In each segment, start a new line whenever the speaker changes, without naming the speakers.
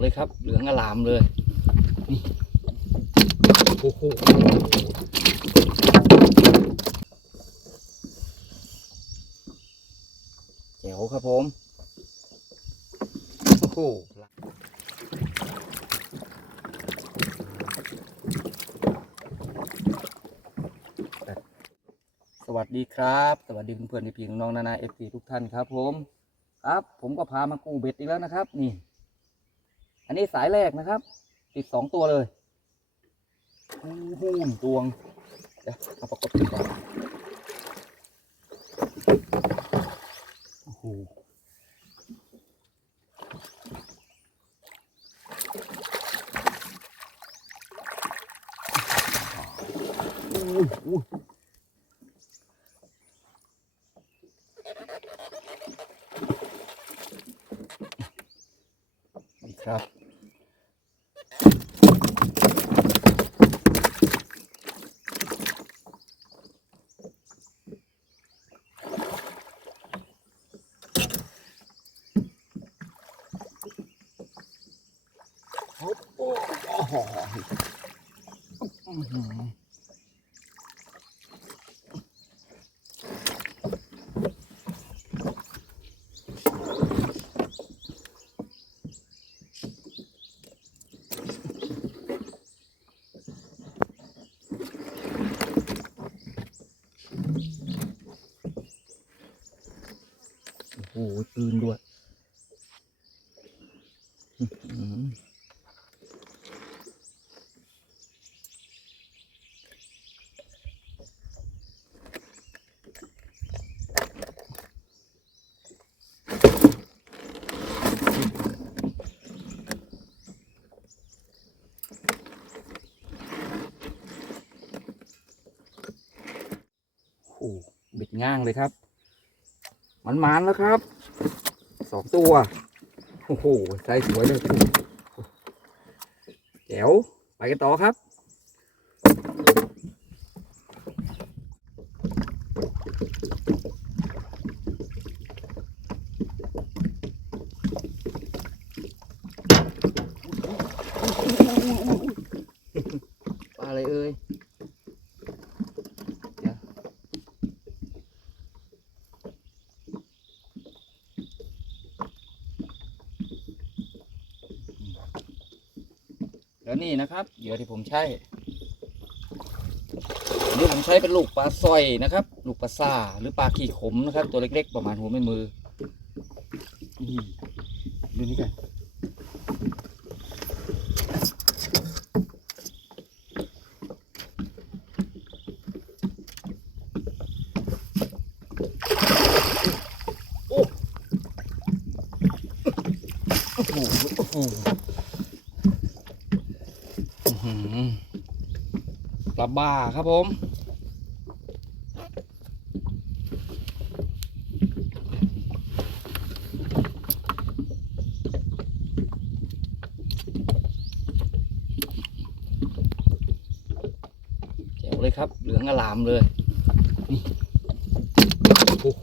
เลยครับ เหลืองอลามเลยนี่โอ้โหแจ๋วครับผมโอ้โหสวัสดีครับ สวัสดีเพื่อนๆพี่ๆน้องๆนานาเอฟซีทุกท่านครับผม ครับ ผมก็พามากู้เบ็ดอีกแล้วนะครับ นี่ อันนี้สายแรกนะครับ ติดสองตัวเลยหูหูนตวง เดี๋ยวเอาประกบกันก่อนโอ้โหอุ้ โอ้โหตื่นด้วย อ้เบ็ดง่างเลยครับ มันมานแล้วครับ สองตัว โอ้โหใจสวยเลยแจ๋วไปกันต่อครับ ปลาอะไรเอ่ยเดี๋ยว แล้วนี่นะครับเหยื่อที่ผมใช้อันนี้ผมใช้เป็นลูกปลาสร้อยนะครับ ลูกปลาซ่าหรือปลาขี้ขมนะครับ ตัวเล็กๆ ประมาณหัวแม่มือนี่ดูนี่กันโอ้โหโอ้โหอื้อหือ ปลาบ้าครับผมแจ๋วเลยครับ เหลืองอลามเลย นี่ โอ้โห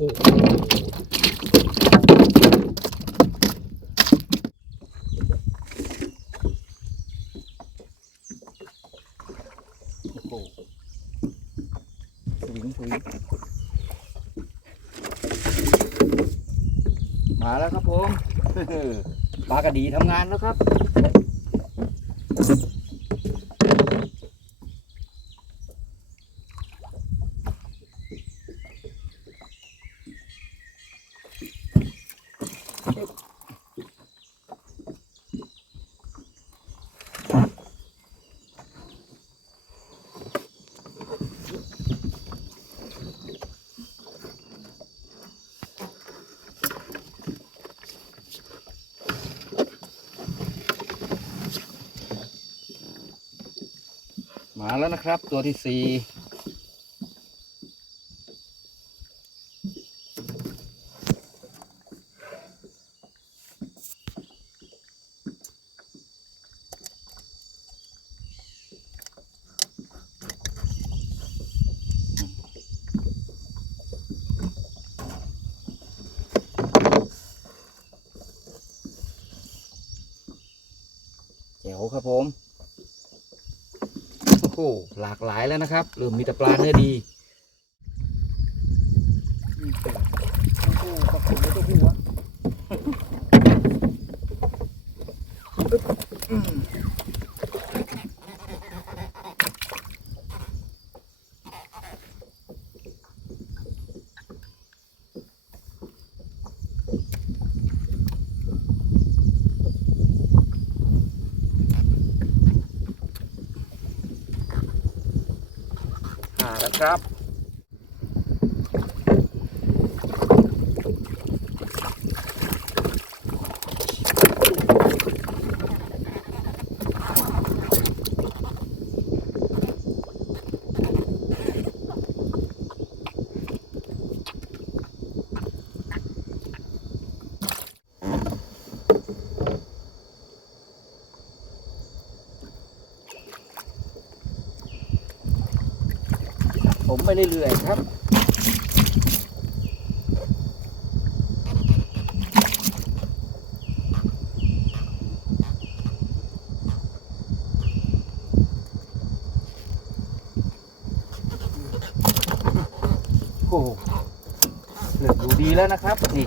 โอ้โห สวิงสวิงมาแล้วครับผมปลากระดีทำงานแล้วครับ มาแล้วนะครับ ตัวที่สี่แจ๋วครับผม โอ้หลากหลายแล้วนะครับเริ่มมีแต่ปลาเนื้อดีอืมโอ้ปลาขุนตัวผู้วะ นะครับ ไปเรื่อยๆครับโอ้โหเริ่มดูดีแล้วนะครับนี่